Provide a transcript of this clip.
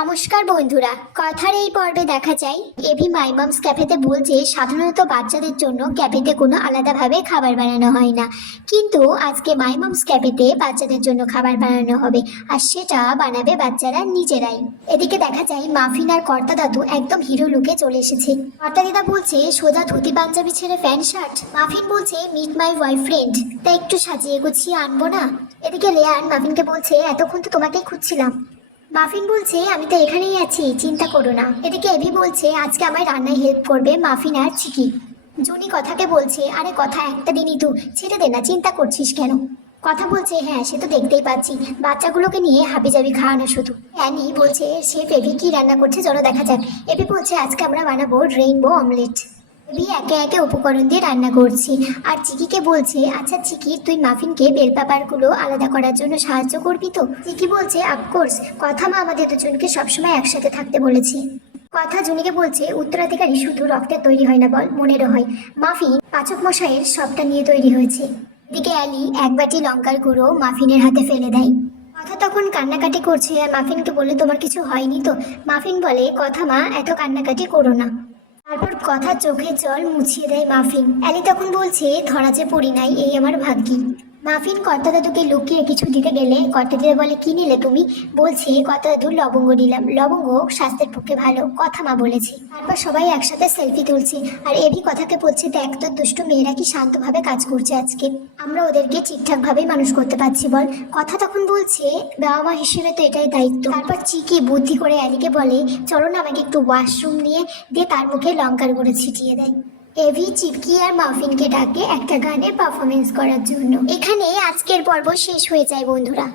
নমস্কার বন্ধুরা, কথার এই পর্বে দেখা যায় এভি মাইমামস ক্যাফেতে বলছে, সাধারণত বাচ্চাদের জন্য ক্যাফেতে কোনো আলাদাভাবে খাবার বানানো হয় না। কিন্তু আজকে মাইমামস ক্যাফেতে বাচ্চাদের জন্য খাবার বানানো হবে, আর সেটা বানাবে বাচ্চারা নিজেরাই। এদিকে দেখা যায়, মাফিন আর কর্তা দাদু একদম হিরো লুকে চলে এসেছে। কর্তা দিদা বলছে, সোজা ধুতি পাঞ্জাবি ছেড়ে প্যান্ট, শার্ট। মাফিন বলছে মিট মাই বয়ফ্রেন্ড তা একটু সাজিয়ে গুছিয়ে আনব না? এদিকে রেয়ান মাফিনকে বলছে, এতক্ষণ তো তোমাকেই খুঁজছিলাম। মাফিন বলছে, আমি তো এখানেই আছি, চিন্তা করো না। এদিকে এবি বলছে, আজকে আমায় রান্নায় হেল্প করবে মাফিন আর চিকি। জুনি কথাকে বলছে, আরে কথা একটা দিনই তো, ছেড়ে দে না, চিন্তা করছিস কেন? কথা বলছে হ্যাঁ সে তো দেখতেই পাচ্ছি, বাচ্চাগুলোকে নিয়ে হাবি জাবি খাওয়ানো শুধু। অ্যানি বলছে, সে এভি কি রান্না করছে, চলো দেখা যাক। এবি বলছে, আজকে আমরা বানাবো রেইনবো অমলেট এবি একে একে উপকরণ দিয়ে রান্না করছি। আর চিকিকে বলছে আচ্ছা চিকি, তুই মাফিনকে বেল পেপারগুলো আলাদা করার জন্য সাহায্য করবি তো? চিকি বলছে আফকোর্স কথা মা আমাদের দুজনকে সবসময় একসাথে থাকতে বলেছি। কথা জুনিকে বলছে, উত্তরাধিকারী শুধু রক্তের তৈরি হয় না বল, মনেরও হয়। মাফিন পাচক মশাইয়ের সবটা নিয়ে তৈরি হয়েছে। এদিকে অ্যালি এক বাটি লঙ্কার গুঁড়ো মাফিনের হাতে ফেলে দেয়। কথা তখন কান্নাকাটি করছে আর মাফিনকে বলে তোমার কিছু হয়নি তো? মাফিন বলে, কথা মা, এত কান্নাকাটি করো না। তারপর কথা চোখে জল মুছিয়ে দেয় মাফিন। অ্যালি তখন বলছে, ধরা যে পড়ি নাই, এই আমার ভাগ্যি। মাফিন কর্তা দাদুকে লুকিয়ে কিছু দিতে গেলে কর্তা দাদু বলে, কি নিলে তুমি? বলছে কর্তা দাদুর লবঙ্গ নিলাম। লবঙ্গ স্বাস্থ্যের পক্ষে ভালো। কথা মা বলেছি। তারপর সবাই একসাথে সেলফি তুলছে। আর এবি কথাকে বলছে, দেখ তোর দুষ্টু মেয়েরা কি শান্তভাবে কাজ করছে আজকে। আমরা ওদেরকে ঠিকঠাকভাবেই মানুষ করতে পারছি, বল। কথা তখন বলছে বাবা মা হিসেবে তো এটাই দায়িত্ব। তারপর চিকি বুদ্ধি করে অ্যালিকে বলে, চলো না আমাকে একটু ওয়াশরুম নিয়ে দিয়ে তার মুখে লঙ্কার গুঁড়ো ছিটিয়ে দেয় এভি চিপকি আর মাফিনকে ডাকে একটা গানে পারফরমেন্স করার জন্য। এখানে আজকের পর্ব শেষ হয়ে যায়, বন্ধুরা।